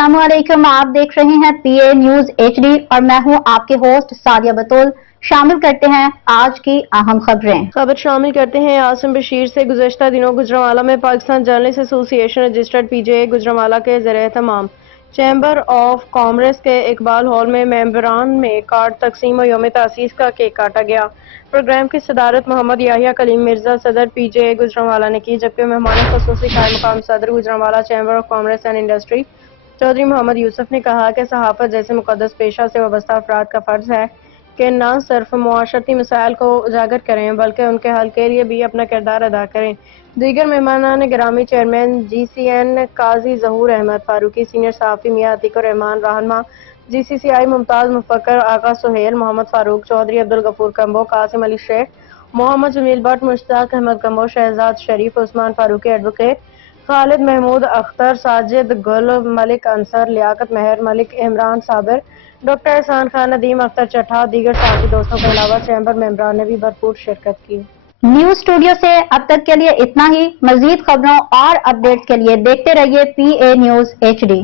अस्सलाम वालेकुम। आप देख रहे हैं पीए न्यूज एचडी और मैं हूं आपके होस्ट सादिया बतूल। शामिल करते हैं आज की अहम खबर शामिल करते हैं आसिम बशीर से। गुज़श्ता दिनों गुजरांवाला में Pakistan journalist association registered PGA Gujranwala के ज़रिए तमाम चैम्बर ऑफ कॉमर्स के इकबाल हॉल में मेंबरान में कार्ड तकसीम और यौम तासीस का केक काटा गया। प्रोग्राम की सदारत मोहम्मद याहिया कलीम मिर्जा सदर पीजीए गुजरांवाला ने की, जबकि मेहमान खसूसी कायम मकाम सदर Gujranwala chamber of commerce and industry Chaudhry Muhammad Yousuf ने कहा कि सहाफत जैसे मुकद्दस पेशा से वाबस्ता अफराद का फर्ज है कि न सिर्फ मुआशरती मसाइल को उजागर करें बल्कि उनके हल के लिए भी अपना किरदार अदा करें। दीगर मेहमानान गिरामी चेयरमैन GCN काजी जहूर अहमद फारूकी, सीनियर सहाफ़ी मियां अतीकुर रहमान, रहनमा GCCI मुमताज मुफक्कर आगा सुहेल, मोहम्मद फारूक चौधरी, अब्दुल गफूर कंबो, कासिम अली शेख, मोहम्मद जमील भट्ट, मुश्ताक अहमद कंबो, शहजाद शरीफ, उस्मान फारूकी एडवोकेट, खालिद महमूद अख्तर, साजिद गुल, मलिक अंसर, लियाकत मेहर मलिक, इमरान साबिर, डॉक्टर एहसान खान, नदीम अख्तर चट्ठा, दीगर साथी दोस्तों के अलावा चैम्बर मेंबरान ने भी भरपूर शिरकत की। न्यूज स्टूडियो से अब तक के लिए इतना ही। मजीद खबरों और अपडेट्स के लिए देखते रहिए पीए न्यूज एचडी।